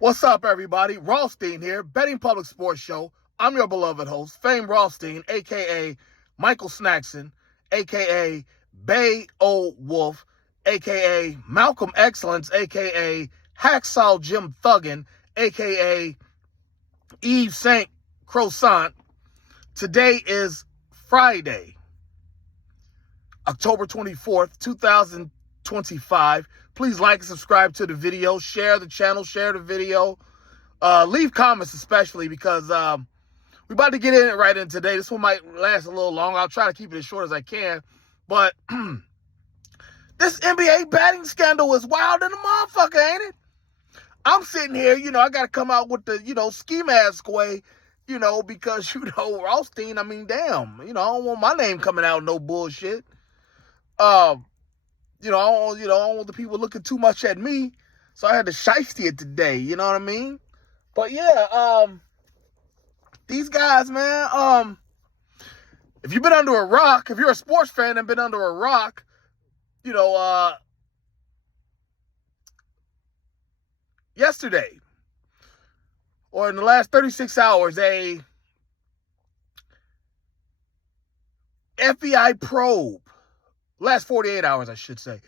What's up, everybody? Rothstein here, Betting Public Sports Show. I'm your beloved host, Fame Rothstein, a.k.a. Michael Snackson, a.k.a. Bay O Wolf, a.k.a. Malcolm Excellence, a.k.a. Hacksaw Jim Thuggin, a.k.a. Eve Saint Croissant. Today is Friday, October 24th, 2025. Please like and subscribe to the video. Share the channel. Share the video. Leave comments especially because we're about to get in it right in today. This one might last a little long. I'll try to keep it as short as I can. But this NBA batting scandal is wild in the motherfucker, ain't it? I'm sitting here, I got to come out with the, ski mask way, because, Rothstein, I mean, damn, I don't want my name coming out no bullshit. I don't want the people looking too much at me, so I had to shiesty it today, you know what I mean? But yeah, these guys, man, if you've been under a rock, if you're a sports fan and been under a rock, yesterday, or in the last 36 hours, a FBI probe, last 48 hours, I should say,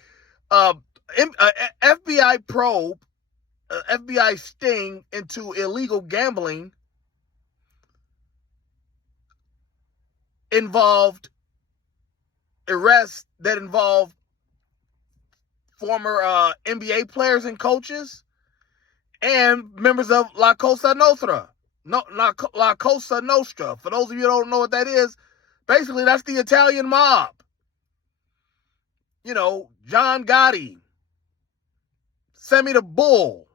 FBI probe, FBI sting into illegal gambling involved arrests that involved former NBA players and coaches and members of La Cosa Nostra. La Cosa Nostra. For those of you who don't know what that is, basically that's the Italian mob. John Gotti, Semi the Bull,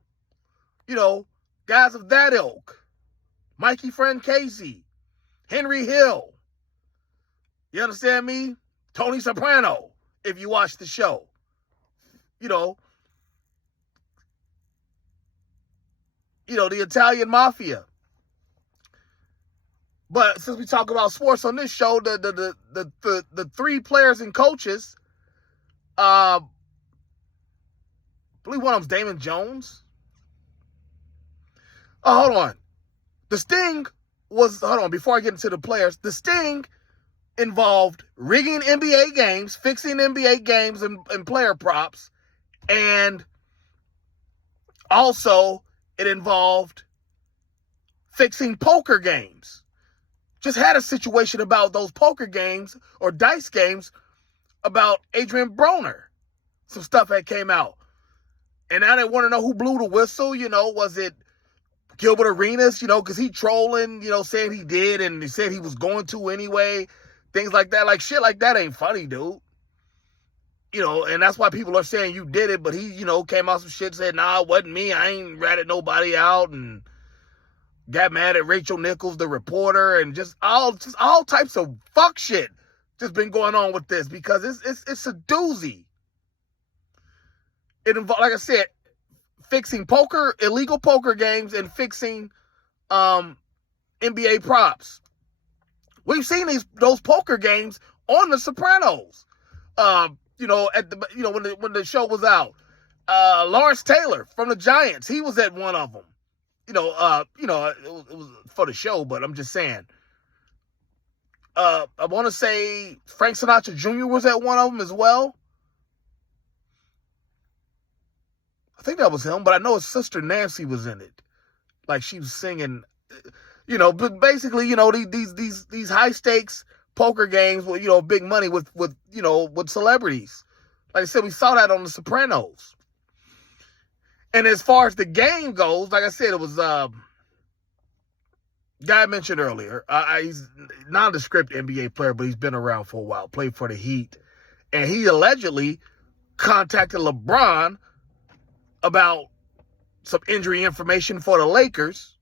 guys of that ilk, Mikey Friend Casey, Henry Hill, you understand me? Tony Soprano, if you watch the show, the Italian Mafia. But since we talk about sports on this show, the three players and coaches, I believe one of them's Damon Jones. Oh, hold on. The sting was, before I get into the players, the sting involved rigging NBA games, fixing NBA games and player props, and also it involved fixing poker games. Just had a situation about those poker games or dice games about Adrian Broner. Some stuff that came out. And now they want to know who blew the whistle. Was it Gilbert Arenas, because he trolling, saying he did and he said he was going to anyway. Things like that. Like, shit like that ain't funny, dude. And that's why people are saying you did it. But he, came out some shit and said, nah, it wasn't me. I ain't ratted nobody out. And got mad at Rachel Nichols, the reporter. And just all types of fuck shit just been going on with this because it's a doozy. It involves, like I said, fixing illegal poker games and fixing NBA props. We've seen those poker games on The Sopranos. When the show was out, Lawrence Taylor from the Giants, he was at one of them. It was for the show, but I'm just saying. I want to say Frank Sinatra Jr. was at one of them as well. I think that was him, but I know his sister Nancy was in it. Like she was singing, but basically, these high stakes poker games with, big money with celebrities. Like I said, we saw that on The Sopranos. And as far as the game goes, like I said, it was, guy I mentioned earlier. He's a nondescript NBA player, but he's been around for a while, played for the Heat. And he allegedly contacted LeBron about some injury information for the Lakers.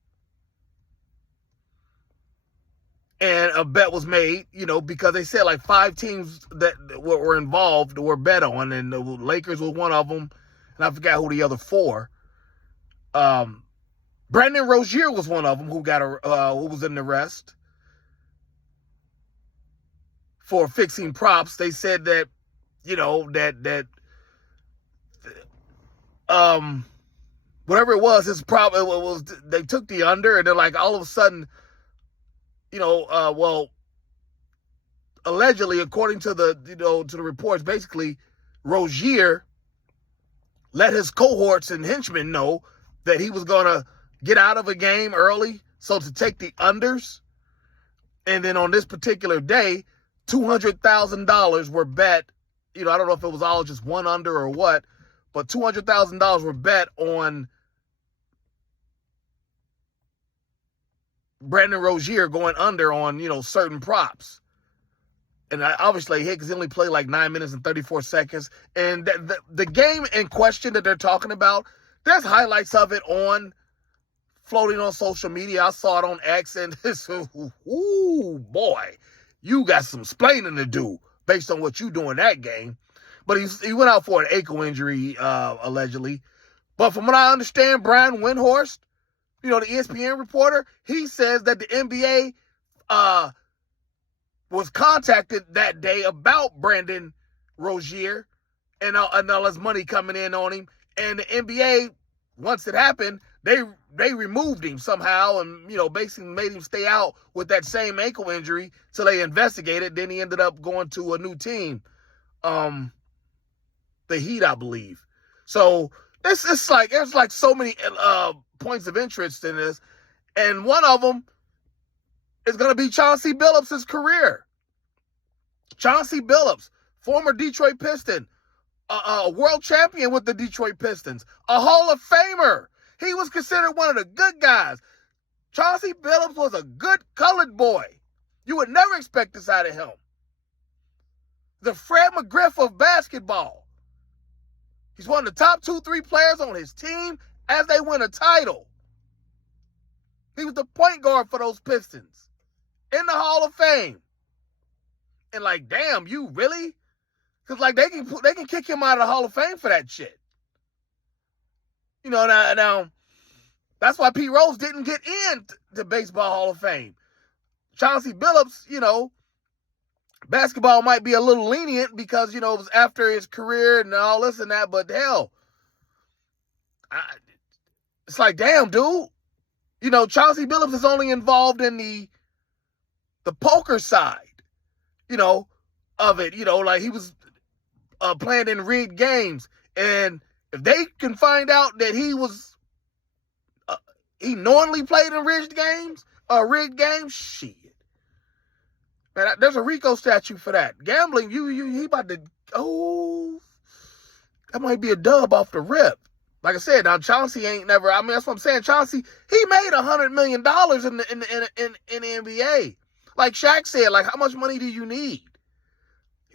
And a bet was made, because they said like 5 teams that were involved were bet on, and the Lakers was one of them, and I forgot who the other 4. Brandon Rozier was one of them who was in the arrest for fixing props. They said that, whatever it was, it's probably it was they took the under, and then like all of a sudden, well, allegedly, according to the to the reports, basically, Rozier let his cohorts and henchmen know that he was gonna get out of a game early, so to take the unders. And then on this particular day, $200,000 were bet. I don't know if it was all just one under or what, but $200,000 were bet on Brandon Rozier going under on, certain props. And obviously he hit because he only played like 9 minutes and 34 seconds. And the game in question that they're talking about, there's highlights of it floating on social media. I saw it on X, and this, ooh, boy, you got some splaining to do based on what you do in that game. But he went out for an ankle injury, allegedly. But from what I understand, Brian Windhorst, the ESPN reporter, he says that the NBA was contacted that day about Brandon Rozier and all his money coming in on him. And the NBA, once it happened, they removed him somehow and, basically made him stay out with that same ankle injury till they investigated. Then he ended up going to a new team, the Heat, I believe. So there's like so many points of interest in this. And one of them is going to be Chauncey Billups' career. Chauncey Billups, former Detroit Piston, a world champion with the Detroit Pistons, a Hall of Famer. He was considered one of the good guys. Chauncey Billups was a good colored boy. You would never expect this out of him. The Fred McGriff of basketball. He's one of the top 2-3 players on his team as they win a title. He was the point guard for those Pistons in the Hall of Fame. And like, damn, you really? Because like they can kick him out of the Hall of Fame for that shit. Now that's why Pete Rose didn't get in to Baseball Hall of Fame. Chauncey Billups, basketball might be a little lenient because, it was after his career and all this and that, but hell, it's like, damn, dude. Chauncey Billups is only involved in the poker side, of it. Like he was playing in rigged games. And if they can find out that he knowingly played in rigged games, shit. Man, there's a RICO statute for that. Gambling, he about to, that might be a dub off the rip. Like I said, now Chauncey ain't never, that's what I'm saying. Chauncey, he made $100 million in the NBA. Like Shaq said, like, how much money do you need?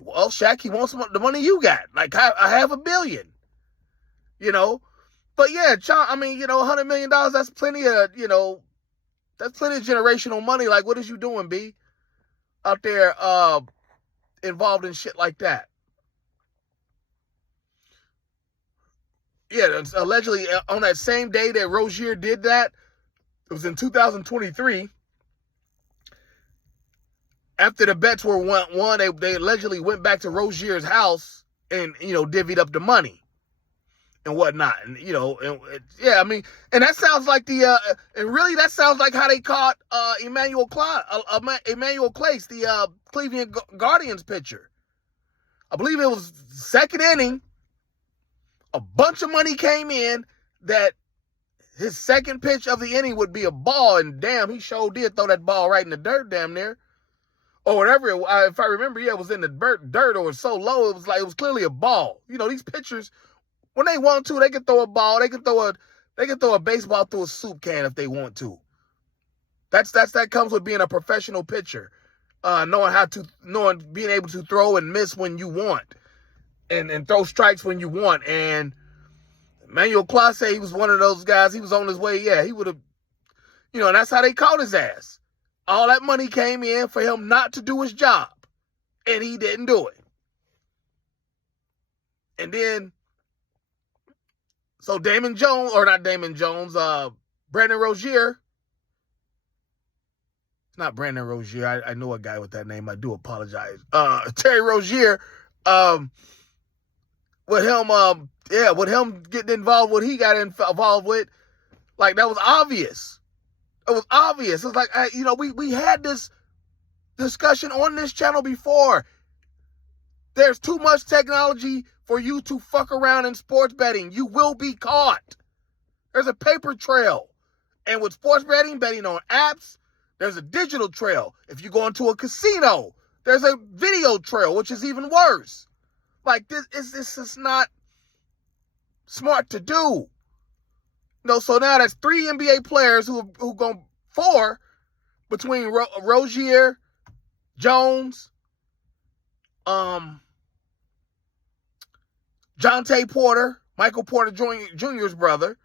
Well, Shaq, he wants the money you got, like $500 million, But yeah, $100 million, that's plenty of, that's plenty of generational money. Like, what is you doing, B? Out there involved in shit like that. Yeah, allegedly on that same day that Rozier did that, it was in 2023. After the bets were won, they allegedly went back to Rozier's house and, divvied up the money and whatnot. And, and that sounds like and really that sounds like how they caught Emmanuel Clace, the Cleveland Guardians pitcher. I believe it was second inning. A bunch of money came in that his second pitch of the inning would be a ball, and damn, he sure did throw that ball right in the dirt damn near. Or whatever, if I remember, it was in the dirt or so low, it was clearly a ball. These pitchers, when they want to, they can throw a ball, they can throw a baseball through a soup can if they want to. That comes with being a professional pitcher, knowing being able to throw and miss when you want, and throw strikes when you want. And Emmanuel Clase, he was one of those guys. He was on his way. Yeah, he would have, and that's how they caught his ass. All that money came in for him not to do his job, and he didn't do it. And then, so Brandon Rozier. It's not Brandon Rozier. I know a guy with that name. I do apologize. Terry Rozier with him getting involved, what he got involved with, like, that was obvious. It was obvious. It's like, we had this discussion on this channel before. There's too much technology for you to fuck around in sports betting. You will be caught. There's a paper trail. And with sports betting on apps, there's a digital trail. If you go into a casino, there's a video trail, which is even worse. Like, this is not smart to do. So now that's 3 NBA players who gone 4 between Rozier, Jones, Jonte Porter, Michael Porter Jr.'s brother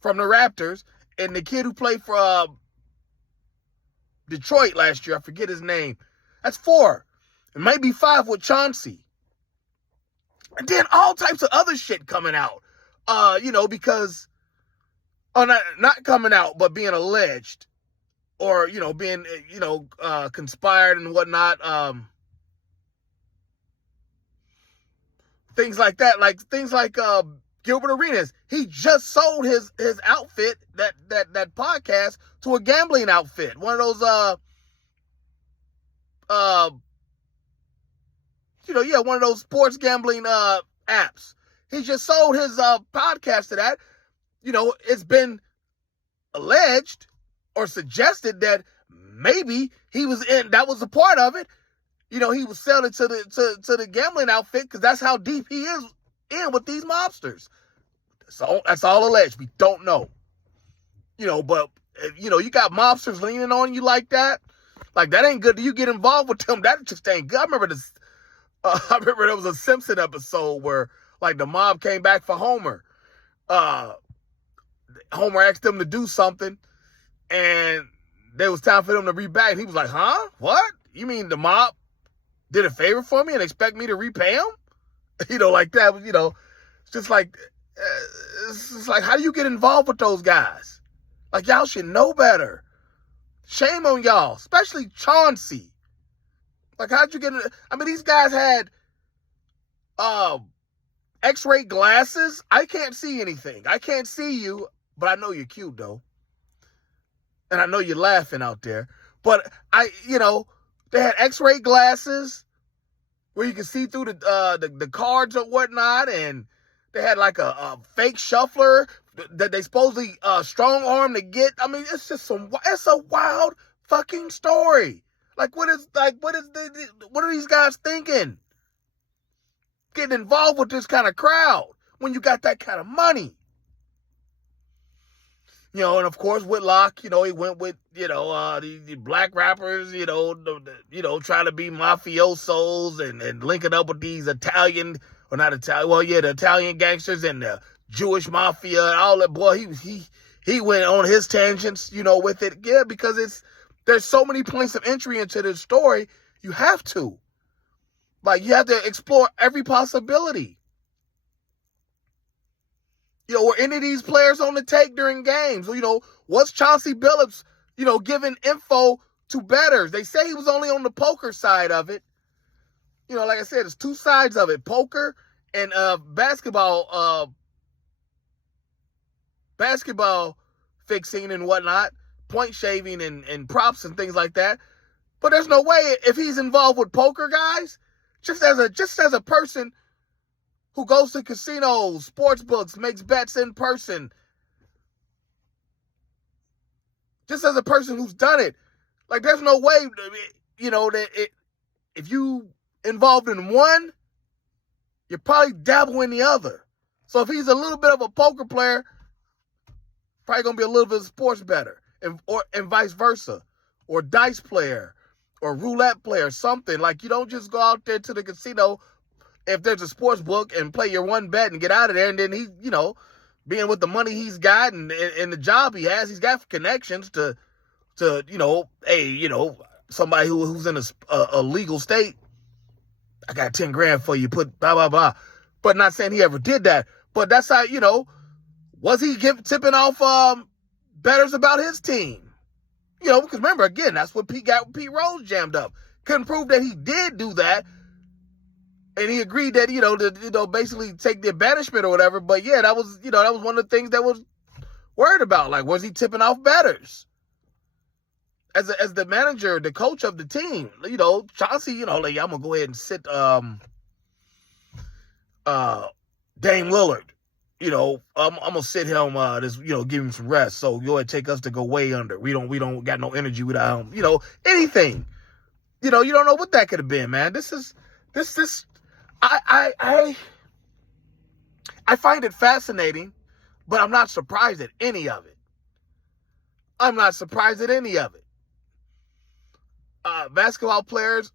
from the Raptors, and the kid who played for Detroit last year. I forget his name. That's 4. It might be 5 with Chauncey. And then all types of other shit coming out. Because... Oh, not coming out, but being alleged. Or, being, conspired and whatnot. Things like that. Like, things like Gilbert Arenas. He just sold his outfit, that podcast, to a gambling outfit. One of those, one of those sports gambling apps. He just sold his podcast to that. It's been alleged or suggested that maybe that was a part of it. He was selling to the gambling outfit because that's how deep he is in with these mobsters. So that's all alleged. We don't know. But you got mobsters leaning on you like that. Like, that ain't good. You get involved with them, that just ain't good. I remember there was a Simpson episode where, like, the mob came back for Homer. Homer asked them to do something, and there was time for them to reback. And he was like, huh? What? You mean the mob did a favor for me and expect me to repay them? Like that. It's just like, how do you get involved with those guys? Like, y'all should know better. Shame on y'all, especially Chauncey. Like, how'd you get in? I mean, these guys had X-ray glasses. I can't see anything. I can't see you. But I know you're cute, though. And I know you're laughing out there. But they had X-ray glasses where you can see through the cards or whatnot. And they had like a fake shuffler that they supposedly strong arm to get. I mean, it's a wild fucking story. Like, what are these guys thinking? Getting involved with this kind of crowd when you got that kind of money. And of course Whitlock, he went with, the black rappers, trying to be mafiosos and linking up with these Italian, or not Italian, the Italian gangsters and the Jewish mafia and all that. Boy, he went on his tangents, with it. Yeah, because there's so many points of entry into this story. You have to. Like, you have to explore every possibility. Were any of these players on the take during games? What's Chauncey Billups, giving info to bettors? They say he was only on the poker side of it. Like I said, there's 2 sides of it. Poker and basketball fixing and whatnot, point shaving and props and things like that. But there's no way, if he's involved with poker, guys, just as a person who goes to casinos, sports books, makes bets in person. Just as a person who's done it. Like, there's no way, if you involved in one, you're probably dabble in the other. So if he's a little bit of a poker player, probably going to be a little bit of a sports bettor. And vice versa. Or dice player. Or roulette player, something. Like, you don't just go out there to the casino if there's a sports book and play your one bet and get out of there, and then he, being with the money he's got and the job he has, he's got connections to somebody who's in a legal state. I got 10 grand for you, put blah, blah, blah. But not saying he ever did that. But that's how, was he tipping off bettors about his team? Because remember, again, that's what Pete got Pete Rose jammed up. Couldn't prove that he did do that. And he agreed that, to basically take the banishment or whatever. But yeah, that was one of the things that was worried about. Like, was he tipping off bettors? As the manager, the coach of the team, Chauncey, like, I'm gonna go ahead and sit Dame Lillard. I'm gonna sit him give him some rest. So go ahead, take us to go way under. We don't got no energy without him. Anything. You don't know what that could have been, man. This I find it fascinating, but I'm not surprised at any of it. I'm not surprised at any of it. Basketball players,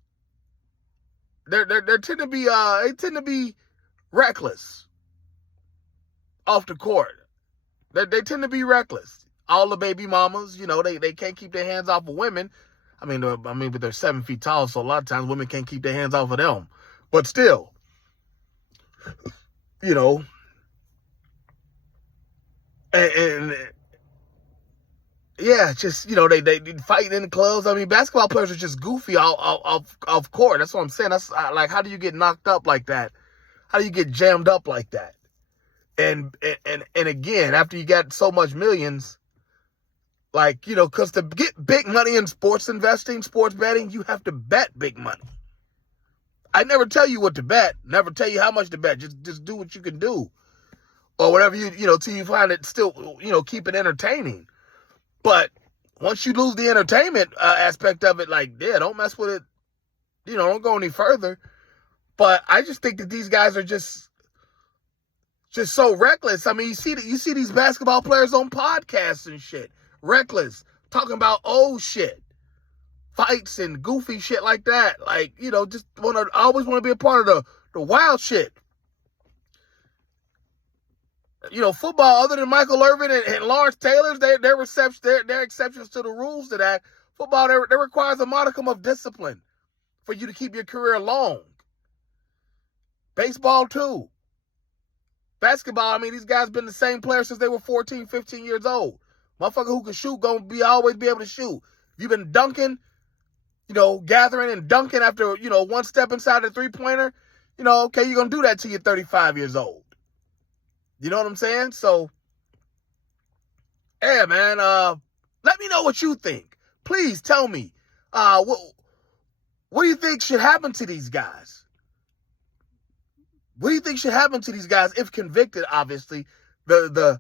they tend to be reckless off the court. They tend to be reckless. All the baby mamas, they can't keep their hands off of women. But they're 7 feet tall, so a lot of times women can't keep their hands off of them. But still, and yeah, just, they fight in the clubs. Basketball players are just goofy off court. That's what I'm saying. That's like, how do you get knocked up like that? How do you get jammed up like that? And again, after you got so much millions, like, because to get big money in sports investing, sports betting, you have to bet big money. I never tell you what to bet, never tell you how much to bet. Just do what you can do. Or whatever till you find it still, keep it entertaining. But once you lose the entertainment aspect of it, like, yeah, don't mess with it. Don't go any further. But I just think that these guys are just so reckless. You see these basketball players on podcasts and shit, reckless, talking about old shit, fights and goofy shit like that. Like, just always want to be a part of the wild shit. Football, other than Michael Irvin and Lawrence Taylor, they're exceptions to the rules to that. Football, there requires a modicum of discipline for you to keep your career long. Baseball, too. Basketball, these guys been the same player since they were 14, 15 years old. Motherfucker who can shoot always be able to shoot. If you've been dunking, gathering and dunking after, one step inside the three-pointer, okay, you're going to do that till you're 35 years old. You know what I'm saying? So, yeah, man, let me know what you think. Please tell me, what do you think should happen to these guys? What do you think should happen to these guys if convicted? Obviously, the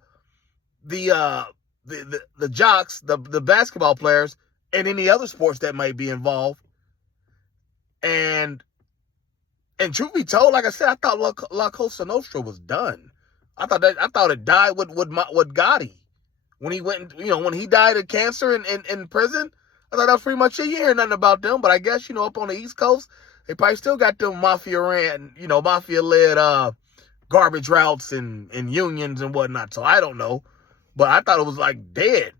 jocks, the basketball players, and any other sports that might be involved. And truth be told, like I said, I thought La Cosa Nostra was done. I thought it died with Gotti when he went, when he died of cancer in prison. I thought that was pretty much it. You hear nothing about them, but I guess, up on the East Coast, they probably still got them mafia-led garbage routes and unions and whatnot. So I don't know, but I thought it was like dead,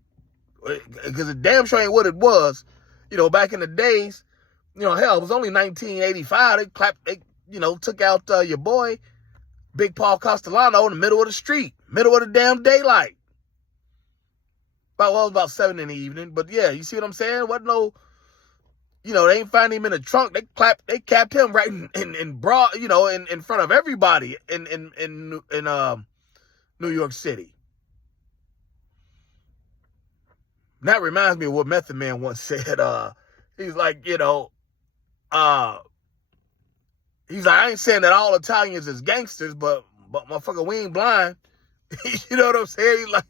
because it damn sure ain't what it was. Back in the days, hell, it was only 1985. They took out your boy Big Paul Castellano in the middle of the street, middle of the damn daylight. It was about 7 in the evening. But yeah, you see what I'm saying? Wasn't no, they ain't find him in the trunk. They capped him right in broad, in front of everybody in New York City. And that reminds me of what Method Man once said. He's like, he's like, I ain't saying that all Italians is gangsters, but motherfucker, we ain't blind. You know what I'm saying? He's like,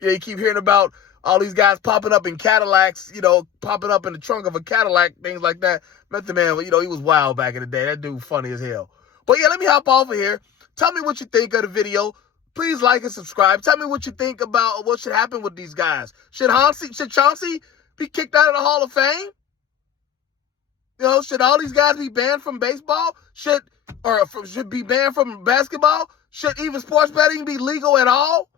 you keep hearing about all these guys popping up in Cadillacs, popping up in the trunk of a Cadillac, things like that. Method Man, he was wild back in the day. That dude funny as hell. But yeah, let me hop off of here. Tell me what you think of the video. Please like and subscribe. Tell me what you think about what should happen with these guys. Should Chauncey be kicked out of the Hall of Fame? Should all these guys be banned from baseball? Should be banned from basketball? Should even sports betting be legal at all?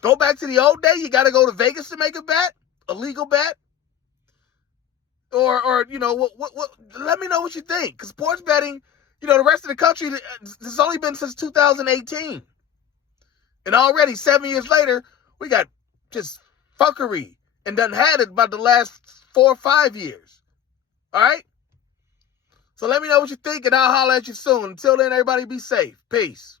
Go back to the old day. You got to go to Vegas to make a bet, a legal bet, or what? Let me know what you think. Because sports betting, the rest of the country, it's only been since 2018, and already 7 years later, we got just fuckery and done had it about the last 4 or 5 years. All right. So let me know what you think, and I'll holler at you soon. Until then, everybody be safe. Peace.